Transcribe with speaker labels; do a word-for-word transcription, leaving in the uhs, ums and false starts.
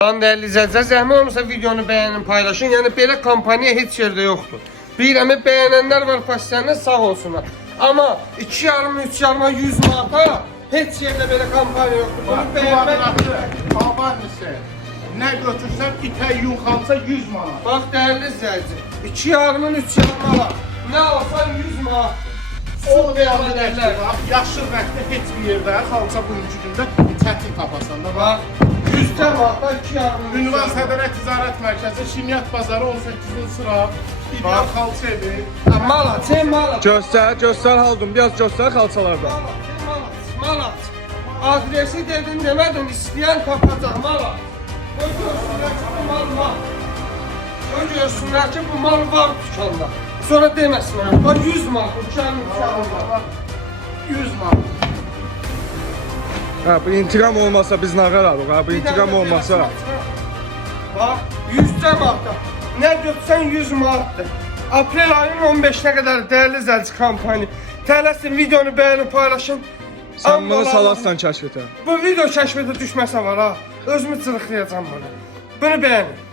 Speaker 1: Salam değerli izləyicilər, zəhmət olmasa videonu bəyənin, paylaşın. Yəni belə kampaniya heç yerdə yoxdur. Bilirəm, bəyənənlər var, pasiyanlar sağ olsunlar. Amma iki yarım, üç yarıma yüz manata heç yerdə belə kampaniya yoxdur. Bunu bəyənmək
Speaker 2: Abannisi nə götürsən ipək yun xalça yüz manat.
Speaker 1: Bax değerli izləyicilər, iki yarımın üç yarıma nə alsan yüz manat.
Speaker 2: O bəyənənlər yaşıl rəngdə heç bir yerdə xalça bugünkü gündə çətin tapasan da.
Speaker 1: Bax, yüzdə manata iki yarımın.
Speaker 2: Ünvan Sədərə Ticarət Mərkəzi, Şimyat Bazarı on səkkizinci sıra, İdeal xalça evi.
Speaker 1: Malat, sen malat.
Speaker 3: Göster, göster Haldun, biraz göster xalçalarda.
Speaker 1: Malat, sen malat, malat. Adresi dedin demedin, isteyen tapacak malat. Koy görsünler ki bu mal var. Koy görsünler ki bu mal var dükkanda. Sonra demesinler, bak yüz mal, uçağın uçağında.
Speaker 2: yüz manat.
Speaker 3: Ha, bu intiqam olmasa biz nağar alıq, ha, bu intiqam olmasa.
Speaker 1: Bak, yüzde manat. Ne götürsen yüz manatdır. Aprel ayının on beşine kadar değerli izleyici kampanya. Tələsin videonu beğenip paylaşın.
Speaker 3: Sən bunu salarsan kəşfətə.
Speaker 1: Bu video kəşfətə düşməsə var ha. Özümü çırıqlayacağım bunu. Bunu beğenin.